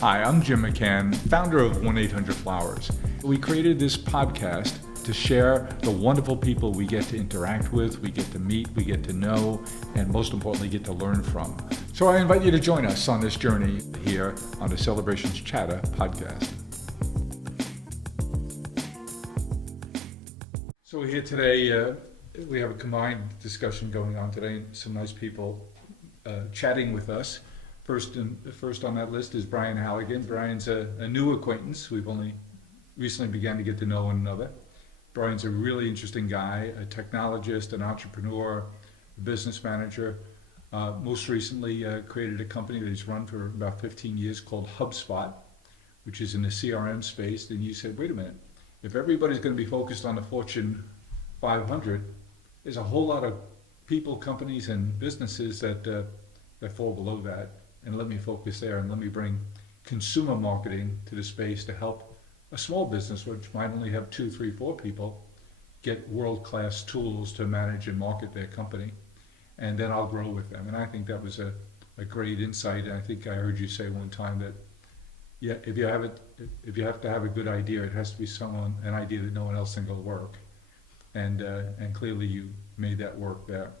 Hi, I'm Jim McCann, founder of 1-800-Flowers. We created this podcast to share the wonderful people we get to interact with, we get to meet, we get to know, and most importantly, get to learn from. So I invite you to join us on this journey here on the Celebrations Chatter podcast. So we're here today, we have a combined discussion going on today, some nice people chatting with us. First on that list is Brian Halligan. Brian's a new acquaintance. We've only recently began to get to know one another. Brian's a really interesting guy, a technologist, an entrepreneur, a business manager. Most recently created a company that he's run for about 15 years called HubSpot, which is in the CRM space. Then you said, wait a minute, if everybody's going to be focused on the Fortune 500, there's a whole lot of people, companies, and businesses that fall below that. And let me focus there and let me bring consumer marketing to the space to help a small business, which might only have 2, 3, 4 people, get world-class tools to manage and market their company. And then I'll grow with them. And I think that was a great insight. And I think I heard you say one time that, yeah, if you have to have a good idea, it has to be an idea that no one else think will work. And clearly you made that work there.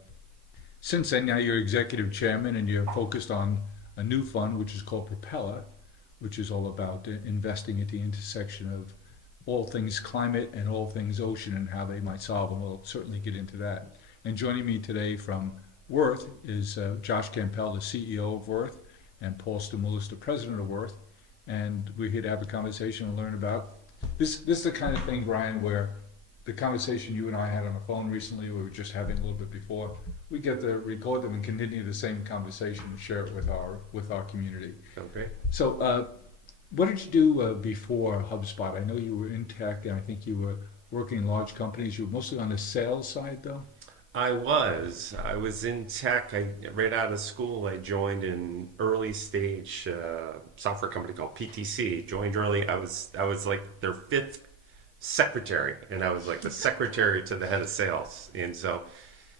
Since then, now you're executive chairman and you're focused on a new fund, which is called Propeller, which is all about investing at the intersection of all things climate and all things ocean and how they might solve, and we'll certainly get into that. And joining me today from Worth is Josh Campbell, the CEO of Worth, and Paul Stimulus, the president of Worth. And we're here to have a conversation and learn about this. This is the kind of thing, Brian, where the conversation you and I had on the phone recently, we were just having a little bit before, we get to record them and continue the same conversation and share it with our community. Okay. So what did you do before HubSpot? I know you were in tech and I think you were working in large companies. You were mostly on the sales side though? I was in tech. Right out of school, I joined an early stage software company called PTC. Joined early. I was like their 5th secretary, and I was like the secretary to the head of sales. And so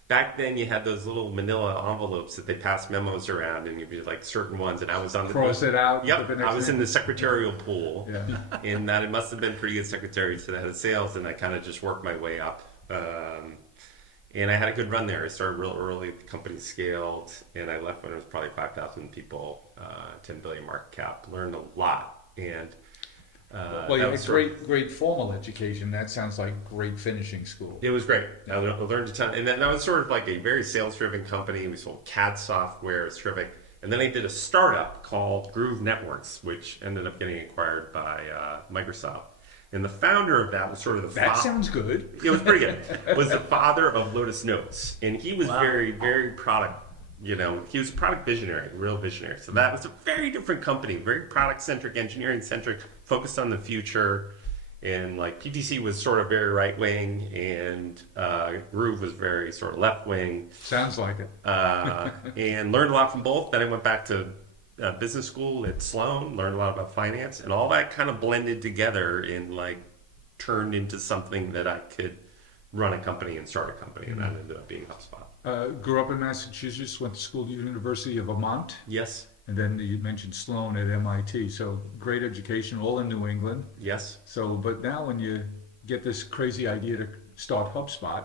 back then you had those little manila envelopes that they passed memos around, and you'd be like certain ones, and I was on the cross it out. Yep, I was in the secretarial pool. Yeah. And that it must have been pretty good secretary to the head of sales, and I kind of just worked my way up. And I had a good run there. I started real early, the company scaled, and I left when it was probably 5,000 people, 10 billion market cap. Learned a lot, and well, you had great formal education. That sounds like great finishing school. It was great. I learned a ton. And then that was sort of like a very sales-driven company. We sold CAD software. It's terrific. And then I did a startup called Groove Networks, which ended up getting acquired by Microsoft. And the founder of that was sort of the That sounds good. It was pretty good. Was the father of Lotus Notes. And he was very, very product, he was a product visionary, real visionary. So that was a very different company, very product-centric, engineering-centric, focused on the future. And like PTC was sort of very right-wing, and Groove was very sort of left-wing. Sounds like it. And learned a lot from both. Then I went back to business school at Sloan, learned a lot about finance, and all that kind of blended together and like turned into something that I could run a company and start a company, and that ended up being HubSpot. Grew up in Massachusetts, went to school at the University of Vermont. Yes. And then you mentioned Sloan at MIT, so great education, all in New England. Yes. So, but now when you get this crazy idea to start HubSpot,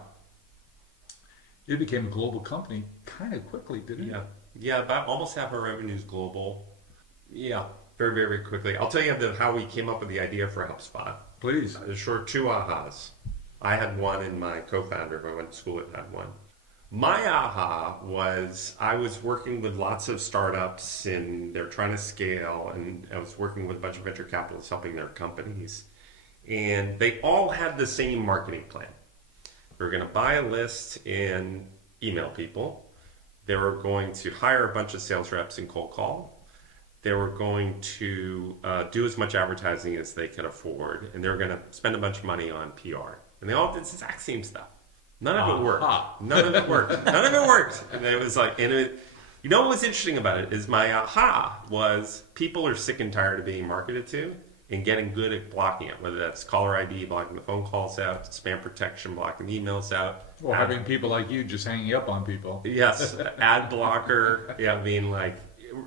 it became a global company kind of quickly, didn't it? Yeah, about almost half our revenue is global. Yeah, very, very, very quickly. I'll tell you how we came up with the idea for HubSpot. Please. There's sort of 2 ahas. I had one, and my co-founder, who I went to school with, had one. My aha was I was working with lots of startups, and they're trying to scale, and I was working with a bunch of venture capitalists helping their companies. And they all had the same marketing plan. We were going to buy a list and email people. They were going to hire a bunch of sales reps and cold call. They were going to do as much advertising as they could afford, and they were going to spend a bunch of money on PR. And they all did the exact same stuff. None of it worked. None of it worked. None of it worked. And it was like, you know what was interesting about it is my aha was people are sick and tired of being marketed to and getting good at blocking it, whether that's caller ID, blocking the phone calls out, spam protection, blocking the emails out. Or having people like you just hanging up on people. Yes, ad blocker, being like,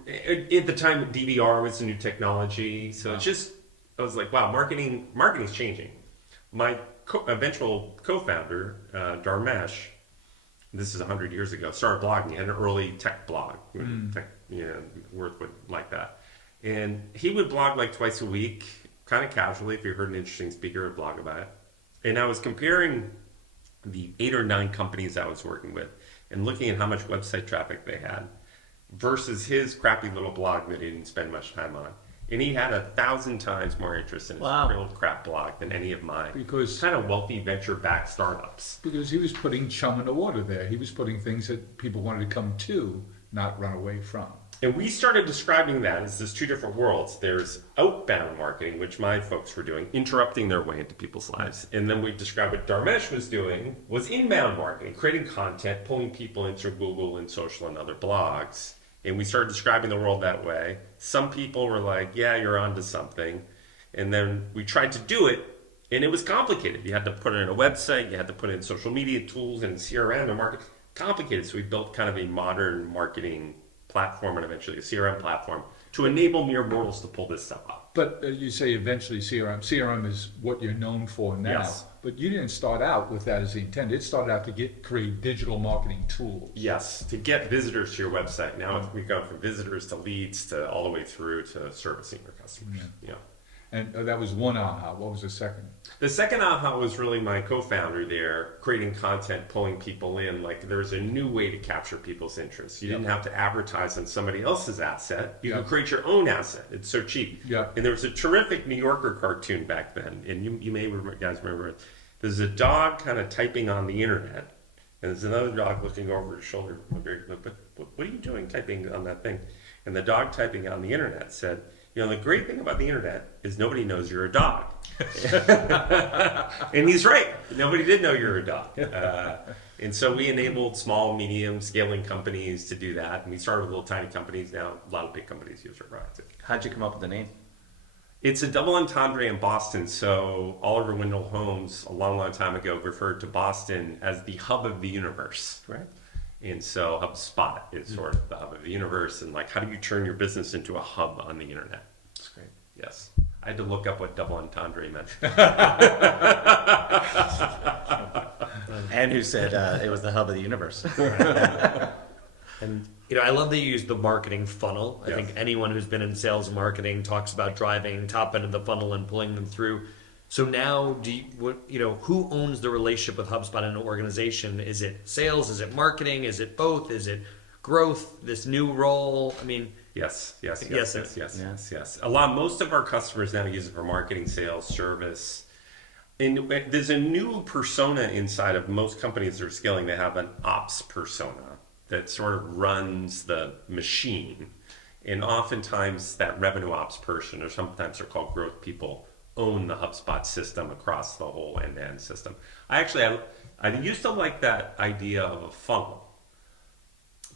at the time, DVR was a new technology, so it's just, I was like, wow, marketing's changing. My eventual co-founder, Dharmesh, this is 100 years ago, started blogging. He had an early tech blog. Tech, Worth would like that. And he would blog like twice a week, kind of casually. If you heard an interesting speaker, would blog about it. And I was comparing the 8 or 9 companies I was working with and looking at how much website traffic they had versus his crappy little blog that he didn't spend much time on. And he had 1,000 times more interest in his real crap blog than any of mine. Because kind of wealthy venture-backed startups. Because he was putting chum in the water there. He was putting things that people wanted to come to, not run away from. And we started describing that as there's 2 different worlds. There's outbound marketing, which my folks were doing, interrupting their way into people's lives. And then we described what Dharmesh was doing was inbound marketing, creating content, pulling people into Google and social and other blogs. And we started describing the world that way. Some people were like, yeah, you're onto something. And then we tried to do it, and it was complicated. You had to put it in a website, you had to put it in social media tools and CRM and market. Complicated. So we built kind of a modern marketing platform and eventually a CRM platform to enable mere mortals to pull this stuff up. But you say eventually CRM. CRM is what you're known for now. Yes. But you didn't start out with that as the intent. It started out to create digital marketing tools. Yes, to get visitors to your website. Now we've gone from visitors to leads to all the way through to servicing your customers. Yeah. And that was one aha. What was the second? The second aha was really my co-founder there, creating content, pulling people in. Like there's a new way to capture people's interest. You didn't have to advertise on somebody else's asset. You could create your own asset. It's so cheap. Yeah. And there was a terrific New Yorker cartoon back then, and you may guys remember it. There's a dog kind of typing on the internet, and there's another dog looking over his shoulder. But what are you doing typing on that thing? And the dog typing on the internet said, you know, the great thing about the internet is nobody knows you're a dog. And he's right. Nobody did know you're a dog. And so we enabled small, medium, scaling companies to do that. And we started with little tiny companies. Now a lot of big companies use our product. How'd you come up with the name? It's a double entendre in Boston. So Oliver Wendell Holmes, a long, long time ago, referred to Boston as the hub of the universe. Right. And so HubSpot is sort of the hub of the universe. And like, how do you turn your business into a hub on the internet? That's great. Yes. I had to look up what double entendre meant. And who said it was the hub of the universe? And I love that you use the marketing funnel. I think anyone who's been in sales and marketing talks about driving top end of the funnel and pulling them through. So now, who owns the relationship with HubSpot in an organization? Is it sales? Is it marketing? Is it both? Is it growth? This new role? I mean, Yes. Most of our customers now use it for marketing, sales, service. And there's a new persona inside of most companies that are scaling. They have an ops persona that sort of runs the machine. And oftentimes that revenue ops person, or sometimes they're called growth people, own the HubSpot system across the whole end-to-end system. I used to like that idea of a funnel.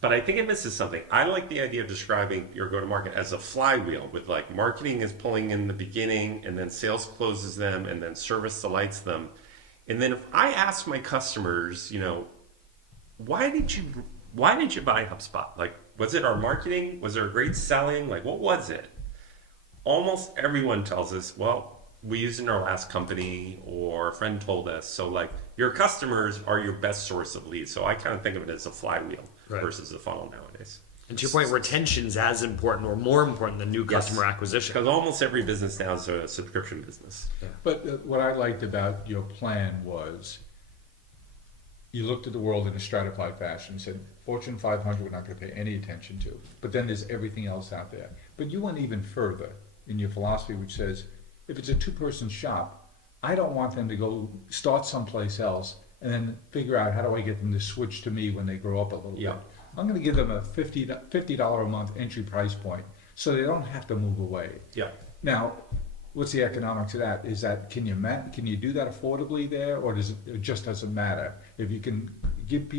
But I think it misses something. I like the idea of describing your go-to-market as a flywheel with like marketing is pulling in the beginning and then sales closes them and then service delights them. And then if I ask my customers, why did you buy HubSpot? Like, was it our marketing? Was there great selling? Like, what was it? Almost everyone tells us, well, we used it in our last company or a friend told us. So like your customers are your best source of leads. So I kind of think of it as a flywheel versus a funnel nowadays. and to your point, retention's as important or more important than new customer acquisition. Because almost every business now is a subscription business. Yeah. But what I liked about your plan was you looked at the world in a stratified fashion and said, Fortune 500 we're not going to pay any attention to. But then there's everything else out there. But you went even further in your philosophy, which says, if it's a two-person shop, I don't want them to go start someplace else and then figure out how do I get them to switch to me when they grow up a little bit. I'm going to give them a $50 a month entry price point so they don't have to move away. Yeah. Now, what's the economics of that? Is that can you do that affordably there, or does it just doesn't matter? If you can get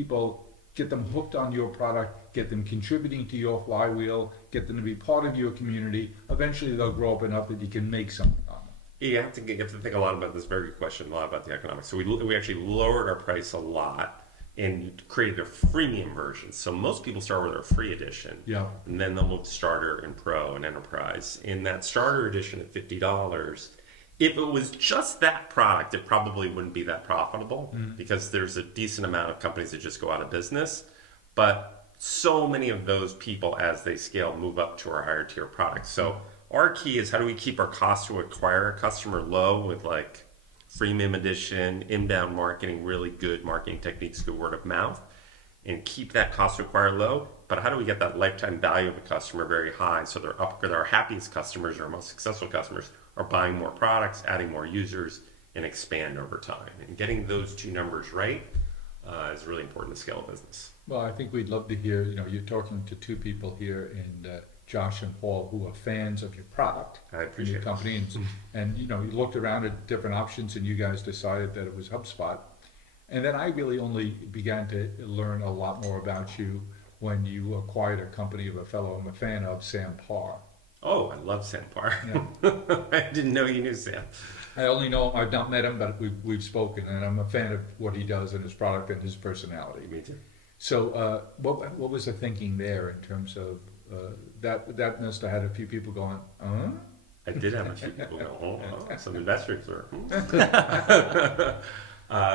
them hooked on your product, get them contributing to your flywheel, get them to be part of your community, eventually they'll grow up enough that you can make something on them. You have to think a lot about this. Very good question. A lot about the economics. So we actually lowered our price a lot and created a freemium version. So most people start with their free edition. Yeah. And then they'll move to starter and pro and enterprise. In that starter edition at $50, if it was just that product, it probably wouldn't be that profitable because there's a decent amount of companies that just go out of business. But so many of those people, as they scale, move up to our higher tier products. So our key is how do we keep our cost to acquire a customer low with like freemium edition, inbound marketing, really good marketing techniques, good word of mouth, and keep that cost to acquire low. But how do we get that lifetime value of a customer very high so they're up, our happiest customers, our most successful customers, are buying more products, adding more users, and expand over time. And getting those two numbers right is really important to scale a business. Well, I think we'd love to hear, you're talking to two people here in Josh and Paul who are fans of your product, I your appreciate it. company, and you looked around at different options and you guys decided that it was HubSpot. And then I really only began to learn a lot more about you when you acquired a company of a fellow I'm a fan of, Sam Parr. Oh, I love Sam Parr. Yeah. I didn't know you knew Sam. I only know him, I've not met him, but we've spoken, and I'm a fan of what he does and his product and his personality. Me too. So what was the thinking there in terms of that must have had a few people going, I did have a few people go, oh, some investors are.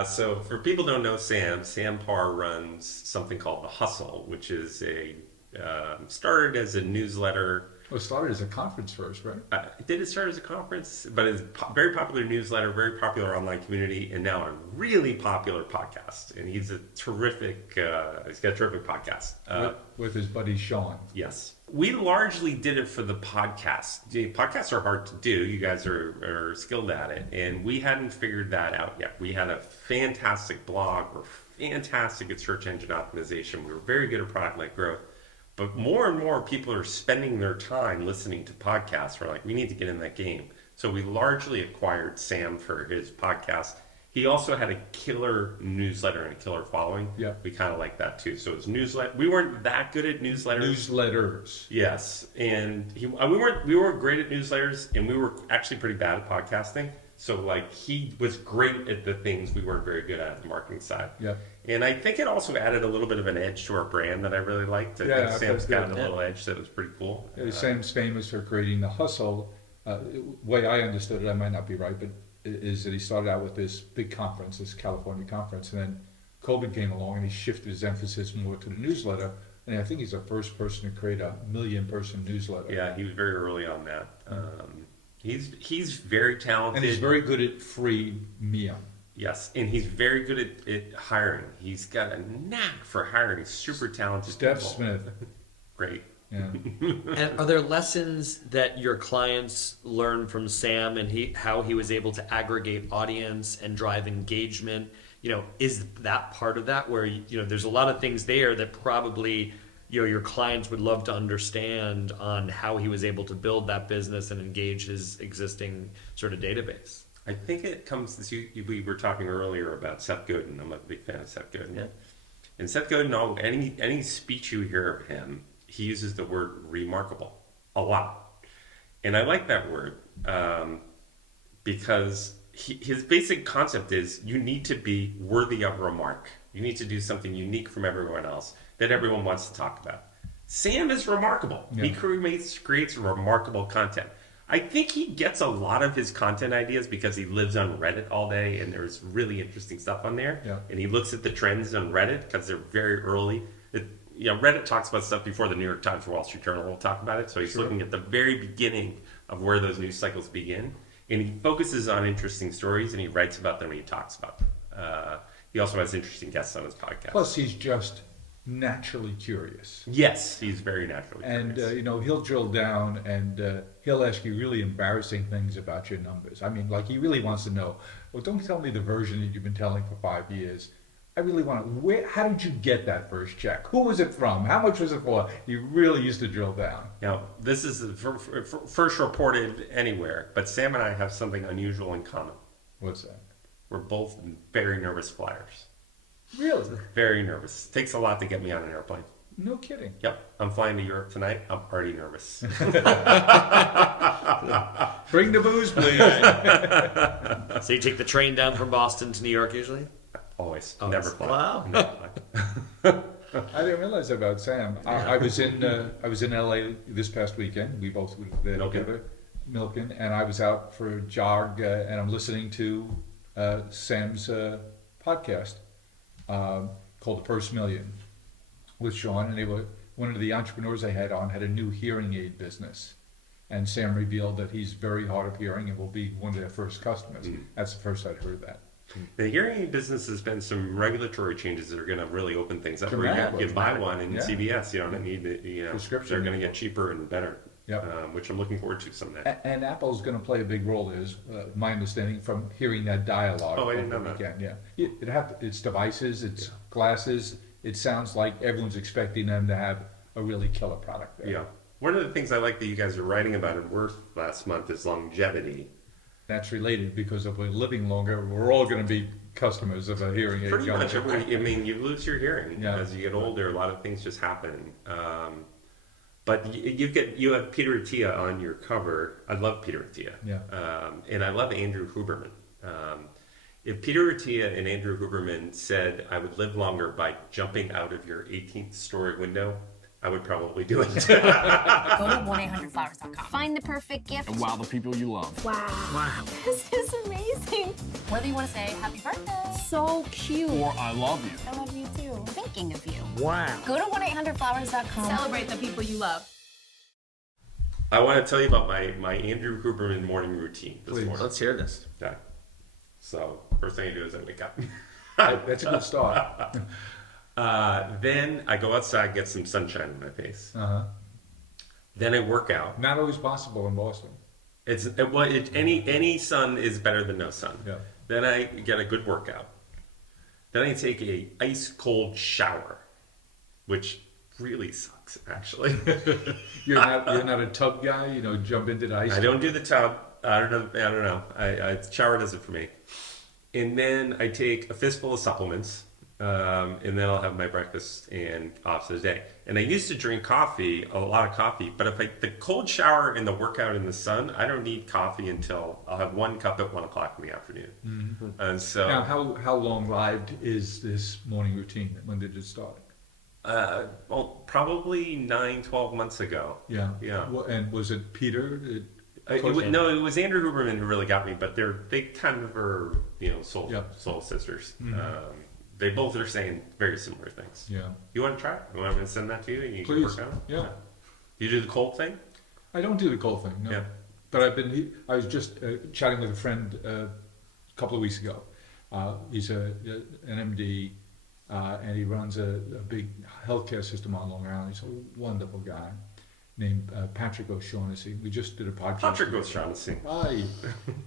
So for people who don't know Sam Parr runs something called The Hustle, which is started as a newsletter. Well, it started as a conference first, right? It start as a conference, but it's very popular newsletter, very popular online community, and now a really popular podcast. And he's a terrific, he's got a terrific podcast. With his buddy Sean. Yes. We largely did it for the podcast. Podcasts are hard to do. You guys are skilled at it. And we hadn't figured that out yet. We had a fantastic blog. We're fantastic at search engine optimization. We were very good at product-led growth. But more and more people are spending their time listening to podcasts. We're like, we need to get in that game. So we largely acquired Sam for his podcast. He also had a killer newsletter and a killer following. Yeah. We kind of like that too. So his newsletter, we weren't that good at newsletters. Newsletters. Yes. And we weren't great at newsletters, and we were actually pretty bad at podcasting. So like he was great at the things we weren't very good at the marketing side. Yeah. And I think it also added a little bit of an edge to our brand that I really liked. I think Yeah, Sam's got a yeah. little edge that was pretty cool. Sam's famous for creating The Hustle. Way I understood it, I might not be right, but is that he started out with this big conference, this California conference, and then COVID came along and he shifted his emphasis more to the newsletter. And I think he's the first person to create a 1 million person newsletter. Yeah, he was very early on that. He's very talented. And he's very good at freemium. Yes, and he's very good at hiring. He's got a knack for hiring super talented Steph people. Smith. Great. Yeah. And are there lessons that your clients learn from Sam and how he was able to aggregate audience and drive engagement? Is that part of that where there's a lot of things there that probably your clients would love to understand on how he was able to build that business and engage his existing sort of database? I think it comes to we were talking earlier about Seth Godin. I'm a big fan of Seth Godin. Yeah. And Seth Godin, any speech you hear of him, he uses the word remarkable a lot. And I like that word because his basic concept is you need to be worthy of remark. You need to do something unique from everyone else that everyone wants to talk about. Sam is remarkable. Yeah. He creates remarkable content. I think he gets a lot of his content ideas because he lives on Reddit all day and there's really interesting stuff on there. Yeah. And he looks at the trends on Reddit because they're very early. Reddit talks about stuff before the New York Times or Wall Street Journal will talk about it. So he's looking at the very beginning of where those news cycles begin. And he focuses on interesting stories and he writes about them and he talks about them. He also has interesting guests on his podcast. Plus, he's just naturally curious. Yes, he's very naturally And, curious. he'll drill down and he'll ask you really embarrassing things about your numbers. I mean, like he really wants to know, well, don't tell me the version that you've been telling for 5 years. I really want to, how did you get that first check? Who was it from? How much was it for? He really used to drill down. Now, this is first reported anywhere, but Sam and I have something unusual in common. What's that? We're both very nervous flyers. Really? Very nervous. Takes a lot to get me on an airplane. No kidding. Yep, I'm flying to Europe tonight. I'm already nervous. Bring the booze, please. So you take the train down from Boston to New York usually? Always. Oh, Never that's- fly. wow. Never fly. I didn't realize that about Sam. I was in LA this past weekend. We both were there Milken. together, Milken, and I was out for a jog, and I'm listening to Sam's podcast called The First Million with Sean, and they were one of the entrepreneurs I had on had a new hearing aid business, and Sam revealed that he's very hard of hearing and will be one of their first customers. That's the first I'd heard that. The hearing aid business has been some regulatory changes that are going to really open things up. Where Dramatic. you buy one in Yeah. CVS, you don't need the, Prescription. they're going to get cheaper and better. Yep. Which I'm looking forward to someday. And Apple's going to play a big role, is my understanding from hearing that dialogue. Oh, I didn't over know the that. weekend. Yeah, it's devices, it's glasses. It sounds like everyone's expecting them to have a really killer product there. Yeah. One of the things I like that you guys are writing about at work last month is longevity. That's related because if we're living longer, we're all going to be customers of a hearing aid. Pretty going much. I mean, you lose your hearing Yeah. as you get older. A lot of things just happen. But you have Peter Attia on your cover. I love Peter Attia. Yeah. And I love Andrew Huberman. If Peter Attia and Andrew Huberman said I would live longer by jumping out of your 18th story window, I would probably do it. Go to 1-800-Flowers.com. Find the perfect gift. And wow the people you love. Wow. This is amazing. Whether you want to say happy birthday. So cute. Or I love you. I love you too. Thinking of you. Wow. Go to 1-800-Flowers.com. Celebrate the people you love. I want to tell you about my Andrew Huberman morning routine this Please. morning. Let's hear this. Okay. So first thing I do is I wake up. That's a good start. Then I go outside, get some sunshine in my face. Uh-huh. Then I work out. Not always possible in Boston. Any sun is better than no sun. Yeah. Then I get a good workout. Then I take a ice cold shower, which really sucks actually. You're not a tub guy. Jump into the ice. I don't do the tub. I don't know. I shower does it for me. And then I take a fistful of supplements. And then I'll have my breakfast and off to the day. And I used to drink coffee, a lot of coffee, but the cold shower and the workout in the sun, I don't need coffee until I'll have 1 cup at 1 o'clock in the afternoon. Mm-hmm. And so, Now, how long-lived is this morning routine? When did it start? well, probably 9-12 months ago. Yeah. Yeah. And was it Peter? It was Andrew Huberman who really got me, but they kind of are, soul Yep. soul sisters. Mhm. They both are saying very similar things. Yeah. You want to try it? You want me to send that to you and you Please. can work on it? Yeah. You do the cold thing? I don't do the cold thing, no. Yeah. But I was just chatting with a friend a couple of weeks ago. He's an MD, and he runs a big healthcare system on Long Island. He's a wonderful guy named Patrick O'Shaughnessy. We just did a podcast. Patrick goes trying to sing. Hi.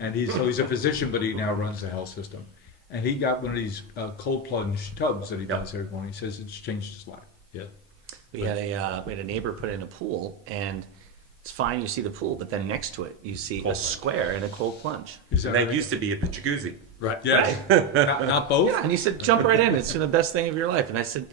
And he's a physician, but he now runs the health system. And he got one of these cold plunge tubs that he does every morning. He says it's changed his life. Yeah. We had a neighbor put in a pool, and it's fine. You see the pool, but then next to it, you see Cold a square and a cold plunge. Is And that that right? used to be at the jacuzzi. Right. Yes. not both? Yeah, and he said, "Jump right in. It's the best thing of your life." And I said,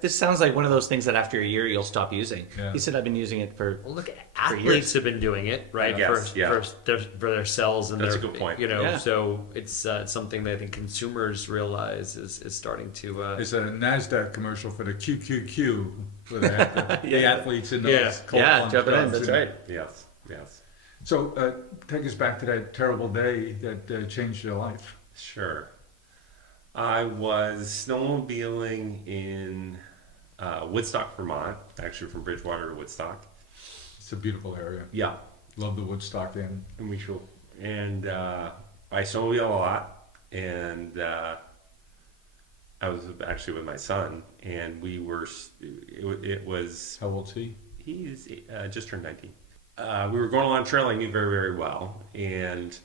"This sounds like one of those things that after a year you'll stop using." Yeah. He said, "I've been using it for Well, look, for years." athletes have been doing it, right? I guess, yeah. For their cells and That's their, a good point. Yeah. So it's something that I think consumers realize is starting to. It's a NASDAQ commercial for the QQQ for the Yeah. athletes in those Yeah. cold Yeah, plunge jumping in. tubs. That's right. Yes. Yes. So take us back to that terrible day that changed your life. Sure. I was snowmobiling in Woodstock, Vermont, actually from Bridgewater to Woodstock. It's a beautiful area. Yeah. Love the Woodstock Inn. And we should. And I snowmobile a lot. And I was actually with my son, and we were. It was. How old's he? He's just turned 19. We were going along trail I knew very, very well, and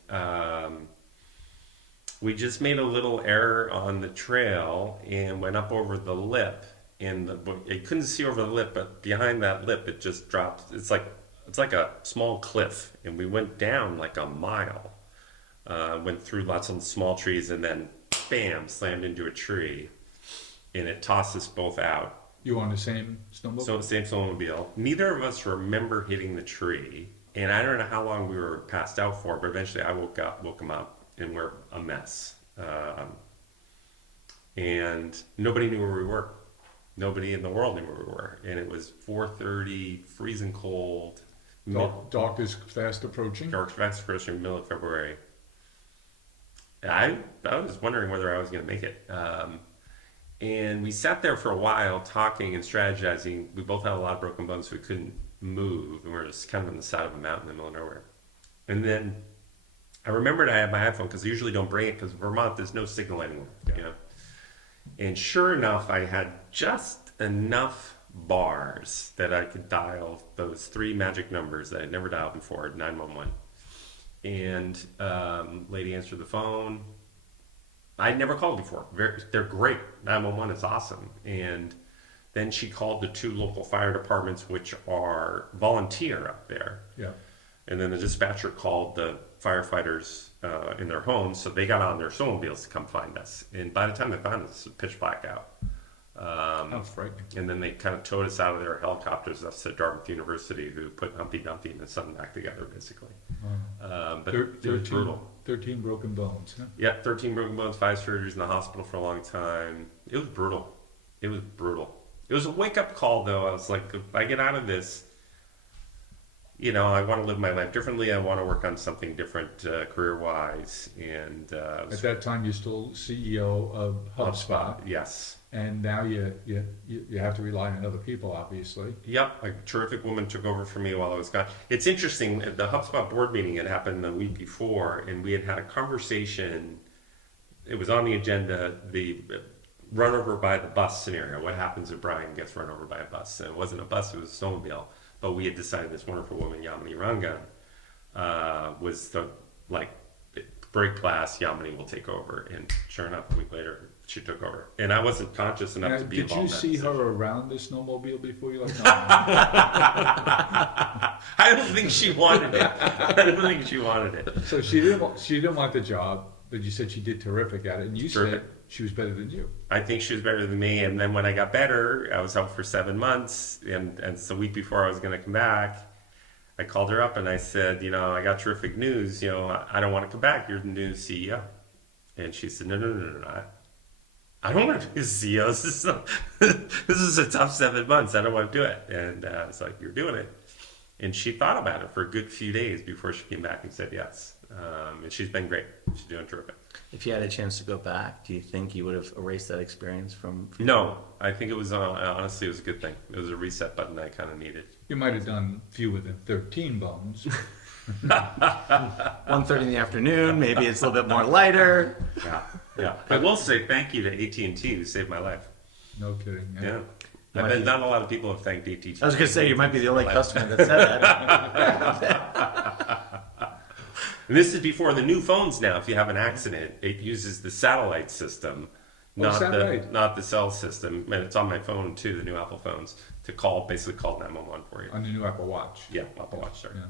we just made a little error on the trail and went up over the lip, and I couldn't see over the lip, but behind that lip it just dropped. It's like a small cliff, and we went down like a mile. Went through lots of small trees, and then bam, slammed into a tree, and it tossed us both out. You on the same snowmobile? So same snowmobile. Neither of us remember hitting the tree, and I don't know how long we were passed out for, but eventually I woke him up, and we're a mess. and nobody knew where we were. Nobody in the world knew where we were, and it was 4:30, freezing cold. Dark is fast approaching. Dark fast approaching, middle of February. I was wondering whether I was going to make it. And we sat there for a while talking and strategizing. We both had a lot of broken bones, so we couldn't move. And we were just kind of on the side of a mountain in the middle of nowhere. And then I remembered I had my iPhone because I usually don't bring it because Vermont, there's no signal anymore. You know? And sure enough, I had just enough bars that I could dial those 3 magic numbers that I'd never dialed before, 911. And lady answered the phone. I'd never called before. They're great. 911 is awesome. And then she called the 2 local fire departments, which are volunteer up there. Yeah. And then the dispatcher called the firefighters in their homes, so they got on their snowmobiles to come find us. And by the time they found us, it was pitch black out. How frightening. And then they kind of towed us out of their helicopters up to Dartmouth University, who put Humpty Dumpty and the son back together, basically. But it was brutal. 13 broken bones. Huh? Yeah, 13 broken bones, 5 surgeries in the hospital for a long time. It was brutal. It was brutal. It was a wake-up call, though. I was like, if I get out of this, you know, I want to live my life differently. I want to work on something different career-wise. And At that time, you're still CEO of HubSpot, yes. and now you have to rely on other people, obviously. Yep, a terrific woman took over for me while I was gone. It's interesting, the HubSpot board meeting had happened the week before, and we had had a conversation. It was on the agenda, the run over by the bus scenario. What happens if Brian gets run over by a bus? And it wasn't a bus, it was a snowmobile. But we had decided this wonderful woman, Yamini Rangan, was the, like, break class, Yamini will take over. And sure enough, a week later, she took over. And I wasn't conscious enough Now, to be did you involved in see that her decision. around the snowmobile before you left? No. I don't think she wanted it. I don't think she wanted it. So she didn't want the job, but you said she did terrific at it, and you Terrific. said she was better than you. I think she was better than me. And then when I got better, I was out for 7 months. And so the week before I was going to come back, I called her up and I said, you know, I got terrific news. You know, I don't want to come back. You're the new CEO. And she said, no. I don't want to be the CEO. This is a tough 7 months. I don't want to do it. And I was like, you're doing it. And she thought about it for a good few days before she came back and said yes. And she's been great. She's doing terrific. If you had a chance to go back, do you think you would have erased that experience from? No, I think it was, honestly, it was a good thing. It was a reset button I kind of needed. You might have done fewer than 13 bones. 1:30 in the afternoon, maybe it's a little bit more lighter. Yeah. I will say thank you to AT&T who saved my life. No kidding. Yeah. I bet not a lot of people have thanked AT&T. I was going to say, you might be the only customer that said that. And this is before the new phones now. If you have an accident, it uses the satellite system, not the cell system. And it's on my phone too, the new Apple phones, to basically call 911 for you. On the new Apple Watch. Yeah, Apple Watch, sorry. Yeah.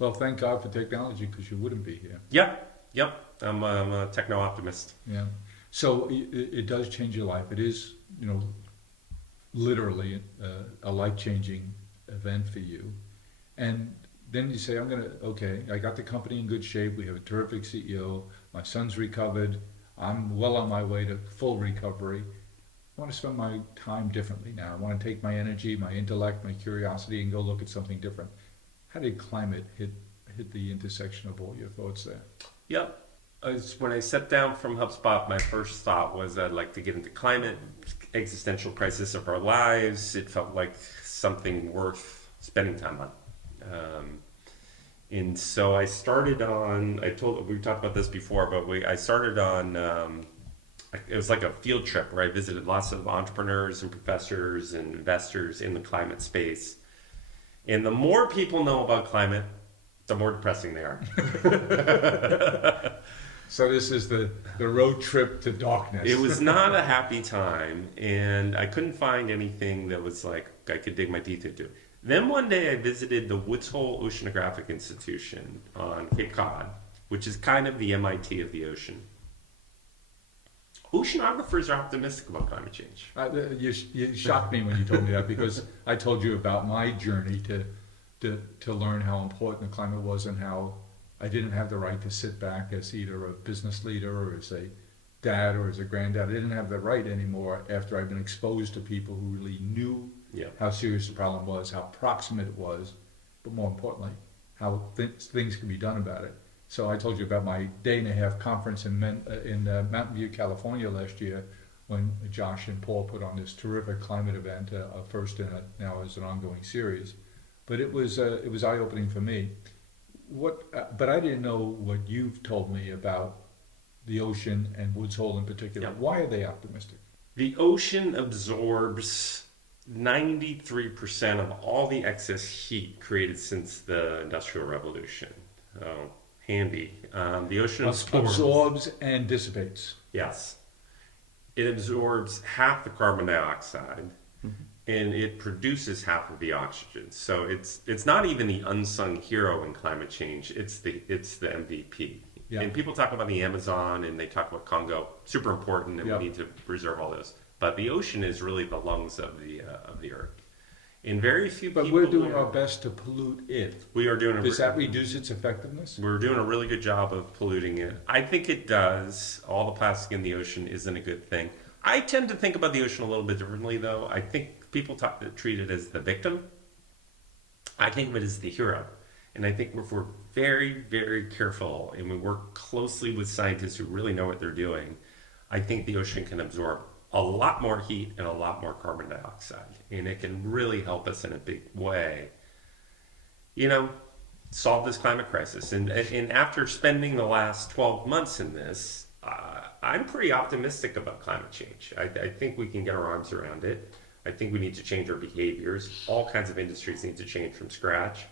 Well, thank God for technology, because you wouldn't be here. Yep. I'm a techno optimist. Yeah. So it does change your life. It is, you know, literally a life-changing event for you. And then you say, okay, I got the company in good shape. We have a terrific CEO. My son's recovered. I'm well on my way to full recovery. I want to spend my time differently now. I want to take my energy, my intellect, my curiosity, and go look at something different. How did climate hit the intersection of all your thoughts there? Yep. When I stepped down from HubSpot, my first thought was I'd like to get into climate, existential crisis of our lives. It felt like something worth spending time on. And so I started on, we talked about this before, but I started on, it was like a field trip where I visited lots of entrepreneurs and professors and investors in the climate space. And the more people know about climate, the more depressing they are. So this is the road trip to darkness. It was not a happy time, and I couldn't find anything that was like I could dig my teeth into. Then one day I visited the Woods Hole Oceanographic Institution on Cape Cod, which is kind of the MIT of the ocean. Oceanographers are optimistic about climate change. You shocked me when you told me that, because I told you about my journey to learn how important the climate was, and how I didn't have the right to sit back as either a business leader or as a dad or as a granddad. I didn't have the right anymore after I'd been exposed to people who really knew Yeah. how serious the problem was, how proximate it was, but more importantly, how things could be done about it. So I told you about my day-and-a-half conference in Mountain View, California last year, when Josh and Paul put on this terrific climate event, first in now as an ongoing series. But it was eye-opening for me. But I didn't know what you've told me about the ocean and Woods Hole in particular. Yeah. Why are they optimistic? The ocean absorbs 93% of all the excess heat created since the Industrial Revolution. Oh, handy. The ocean Absorbs and dissipates. Yes. It absorbs half the carbon dioxide and it produces half of the oxygen. So it's not even the unsung hero in climate change, it's the MVP. Yeah. And people talk about the Amazon and they talk about Congo, super important, and Yeah. we need to preserve all those. But the ocean is really the lungs of the earth. And very few But people we're doing our best to pollute it. we are doing Does that reduce its effectiveness? we're doing a really good job of polluting it. I think it does. All the plastic in the ocean isn't a good thing. I tend to think about the ocean a little bit differently, though. I think people treat it as the victim. I think of it as the hero. And I think if we're very, very careful and we work closely with scientists who really know what they're doing, I think the ocean can absorb a lot more heat and a lot more carbon dioxide. And it can really help us in a big way, solve this climate crisis. And after spending the last 12 months in this, I'm pretty optimistic about climate change. I think we can get our arms around it. I think we need to change our behaviors. All kinds of industries need to change from scratch.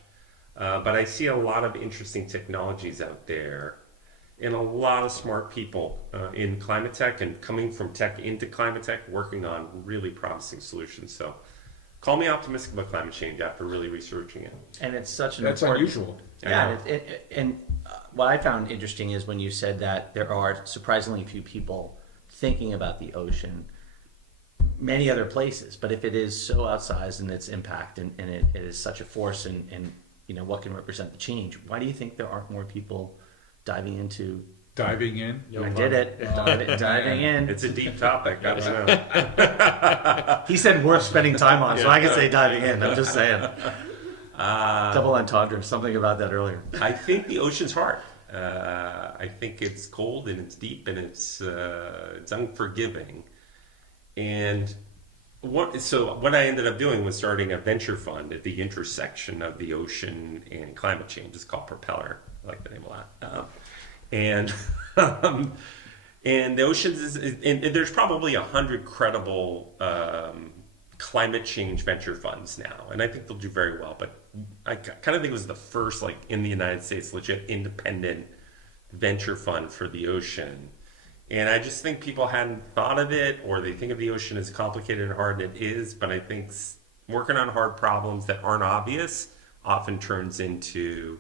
But I see a lot of interesting technologies out there and a lot of smart people in climate tech and coming from tech into climate tech working on really promising solutions. So call me optimistic about climate change after really researching it. And it's such an That's important, unusual. Yeah, and what I found interesting is when you said that there are surprisingly few people thinking about the ocean, many other places, but if it is so outsized in its impact and it is such a force and what can represent the change, why do you think there aren't more people diving into? Diving in. I did it. Diving in. It's a deep topic. I don't know. He said worth spending time on, so I can say diving in. I'm just saying. Double entendre, something about that earlier. I think the ocean's hard. I think it's cold and it's deep and it's unforgiving. And what I ended up doing was starting a venture fund at the intersection of the ocean and climate change. It's called Propeller. I like the name a lot. And the oceans and there's probably 100 credible climate change venture funds now, and I think they'll do very well. But I kind of think it was the first, in the United States, legit independent venture fund for the ocean. And I just think people hadn't thought of it, or they think of the ocean as complicated and hard, and it is. But I think working on hard problems that aren't obvious often turns into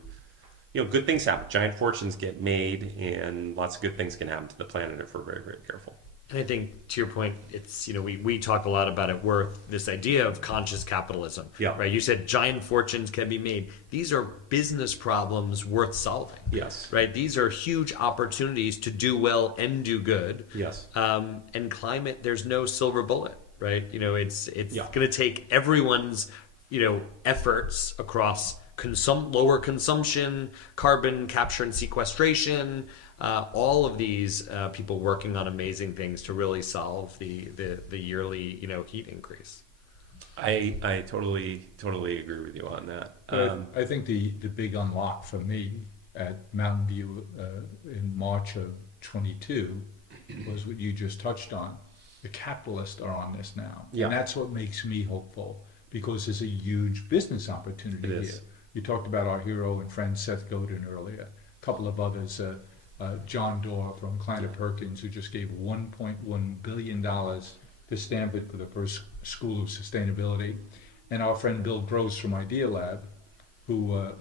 good things happen. Giant fortunes get made, and lots of good things can happen to the planet if we're very, very careful. And I think to your point, it's we talk a lot about it. This idea of conscious capitalism. Yeah. Right. You said giant fortunes can be made. These are business problems worth solving. Yes. Right. These are huge opportunities to do well and do good. Yes. And climate, there's no silver bullet. Right. It's Yeah. going to take everyone's efforts across lower consumption, carbon capture and sequestration. All of these people working on amazing things to really solve the yearly heat increase. I totally agree with you on that. I think the big unlock for me at Mountain View in March of 22 was what you just touched on. The capitalists are on this now. Yeah. And that's what makes me hopeful, because there's a huge business opportunity It here. is. You talked about our hero and friend Seth Godin earlier. A couple of others, John Doerr from Kleiner Perkins, who just gave $1.1 billion to Stanford for the first School of Sustainability, and our friend Bill Gross from Idea Lab, who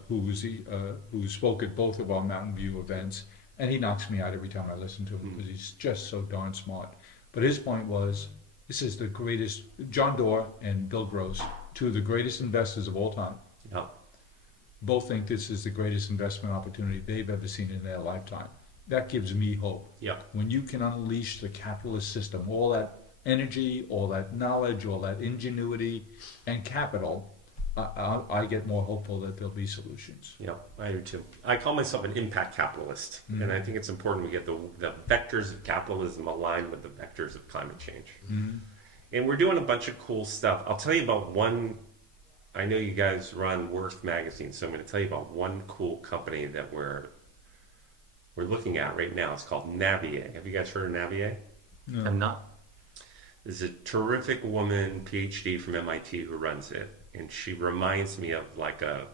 spoke at both of our Mountain View events, and he knocks me out every time I listen to him because he's just so darn smart. But his point was, this is the greatest. John Doerr and Bill Gross, two of the greatest investors of all time, Yeah. both think this is the greatest investment opportunity they've ever seen in their lifetime. that gives me hope. Yeah. When you can unleash the capitalist system, all that energy, all that knowledge, all that ingenuity and capital, I get more hopeful that there'll be solutions. Yeah, I do too. I call myself an impact capitalist, and I think it's important we get the vectors of capitalism aligned with the vectors of climate change. And we're doing a bunch of cool stuff. I'll tell you about one. I know you guys run Worth magazine, so I'm going to tell you about one cool company that we're looking at right now. It's called Navier. Have you guys heard of Navier? No. I'm not. There's a terrific woman, PhD from MIT, who runs it, and she reminds me of like a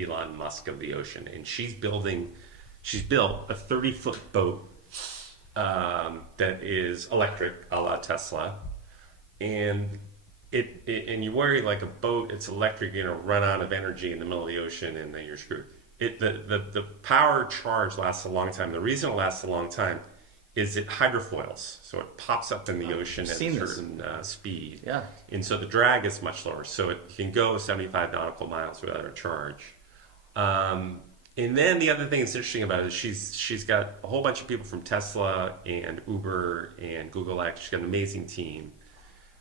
Elon Musk of the ocean. And she's built a 30-foot boat that is electric, a la Tesla, and and you worry like a boat, it's electric, run out of energy in the middle of the ocean, and then you're screwed. The power charge lasts a long time. The reason it lasts a long time is it hydrofoils, so it pops up in the ocean at a certain speed. Yeah. And so the drag is much lower, so it can go 75 nautical miles without a charge. And then the other thing that's interesting about it is she's got a whole bunch of people from Tesla and Uber and Google X. She's got an amazing team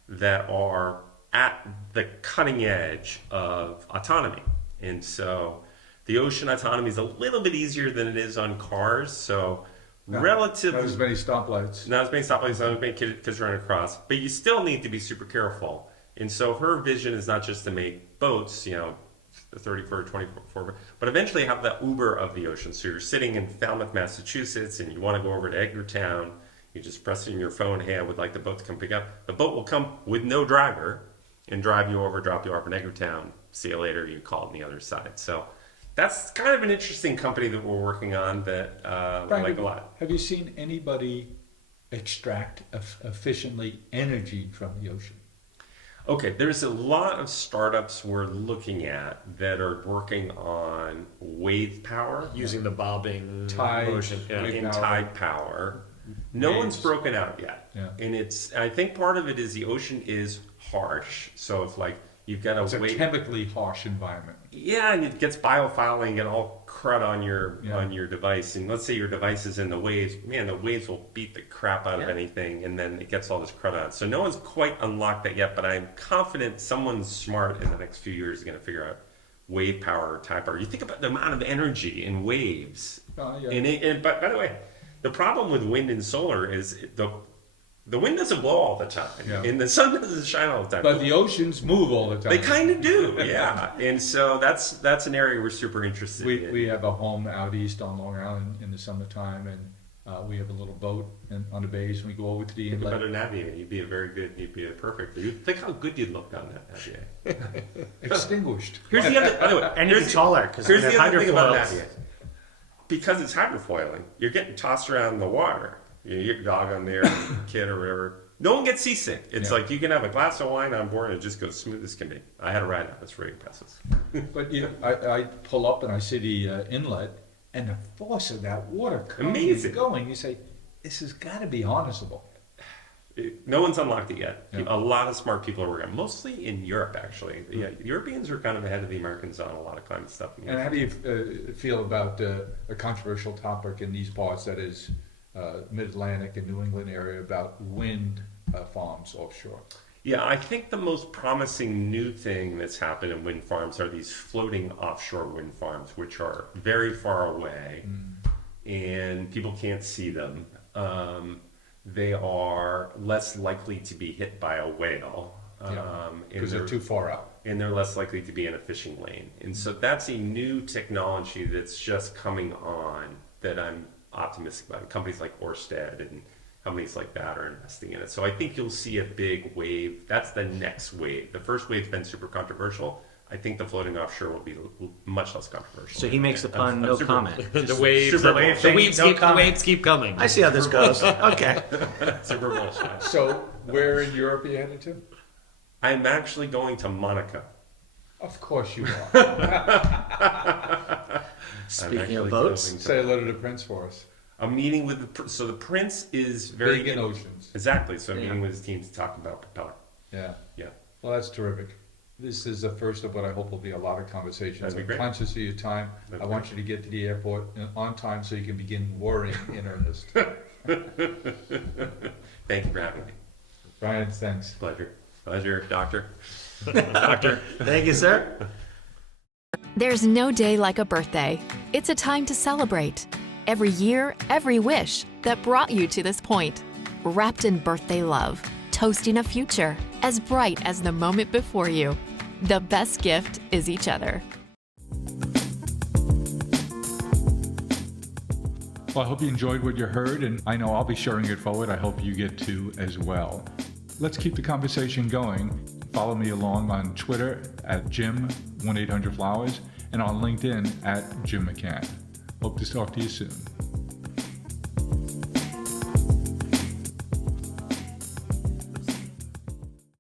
that are at the cutting edge of autonomy. And so the ocean autonomy is a little bit easier than it is on cars. So relatively, Not as many stoplights. not as many stoplights, not as many kids running across, but you still need to be super careful. And so her vision is not just to make boats, 34, 24, but eventually have the Uber of the ocean. So you're sitting in Falmouth, Massachusetts, and you want to go over to Edgartown. You just press in your phone, hey, I would like the boat to come pick up. The boat will come with no driver and drive you over, drop you off in Edgartown. See you later, you call on the other side. So that's kind of an interesting company that we're working on that I Brian, like a lot. Have you seen anybody extract efficiently energy from the ocean? Okay, there's a lot of startups we're looking at that are working on wave power Using the bobbing Tide, motion. Yeah. wave and power. tide power. No Waves. one's broken out yet. Yeah. And I think part of it is the ocean is harsh. So if like you've got It's a a wave, chemically harsh environment. yeah, and it gets biofouling and get all crud on Yeah. your device. And let's say your device is in the waves, man, the waves will beat the crap out of Yeah. anything, and then it gets all this crud on it. So no one's quite unlocked that yet, but I'm confident someone smart in the next few years is going to figure out wave power or tide power. You think about the amount of energy in waves, Yeah. and but by the way, the problem with wind and solar is the wind doesn't blow all the time, Yeah. and the sun doesn't shine all the time. But the oceans move all the time. They kind of do, yeah. And so that's an area we're super interested in. We have a home out east on Long Island in the summertime, and we have a little boat on the bays, and we go over to the Think about inlet. a Navier. You'd be a perfect. You think how good you'd look on that Navier. Extinguished. Here's the other. By the way, And here's even taller, 'cause here's it the has other thing about hydrofoils. Navier. Because it's hydrofoiling, you're getting tossed around in the water. You get your dog on there, kid or whatever. No one gets seasick. It's Yeah. like you can have a glass of wine on board and it just goes smooth as can be. I had a ride out. It's very impressive. But I pull up and I see the inlet, and the force of that water coming Amazing. and going. You say, this has got to be harnessable. No one's unlocked it yet. Yeah. A lot of smart people are working, mostly in Europe, actually. Yeah, Europeans are kind of ahead of the Americans on a lot of climate stuff. And how do you feel about a controversial topic in these parts, that is Mid-Atlantic and New England area, about wind farms offshore? Yeah, I think the most promising new thing that's happened in wind farms are these floating offshore wind farms, which are very far away and people can't see them. They are less likely to be hit by a whale. Because they're too far out. And they're less likely to be in a fishing lane. And so that's a new technology that's just coming on that I'm optimistic about. Companies like Ørsted and companies like that are investing in it. So I think you'll see a big wave. That's the next wave. The first wave's been super controversial. I think the floating offshore will be much less controversial. So he makes the pun, no super- comment. The waves, Super Bowl. thing, no the comment. waves keep coming. I see how this goes. Okay. Super bullshit. So where in Europe are you headed to? I'm actually going to Monaco. Of course you are. Speaking actually of boats, closing Say hello to the prince for us. I'm meeting with so the prince is very Big in oceans. Exactly. So I'm Yeah. meeting with his team to talk about Propeller. Yeah. Yeah. Well, that's terrific. This is the first of what I hope will be a lot of conversations. That'd be I'm great. conscious of your time. That'd I be want you to get to the airport on time so you can begin worrying in earnest. Thank you for having me. Brian, thanks. Pleasure, doctor. Doctor. Thank you, sir. There's no day like a birthday. It's a time to celebrate. Every year, every wish that brought you to this point. Wrapped in birthday love, toasting a future as bright as the moment before you. The best gift is each other. Well, I hope you enjoyed what you heard, and I know I'll be sharing it forward. I hope you get to as well. Let's keep the conversation going. Follow me along on Twitter at Jim1800Flowers and on LinkedIn at Jim McCann. Hope to talk to you soon.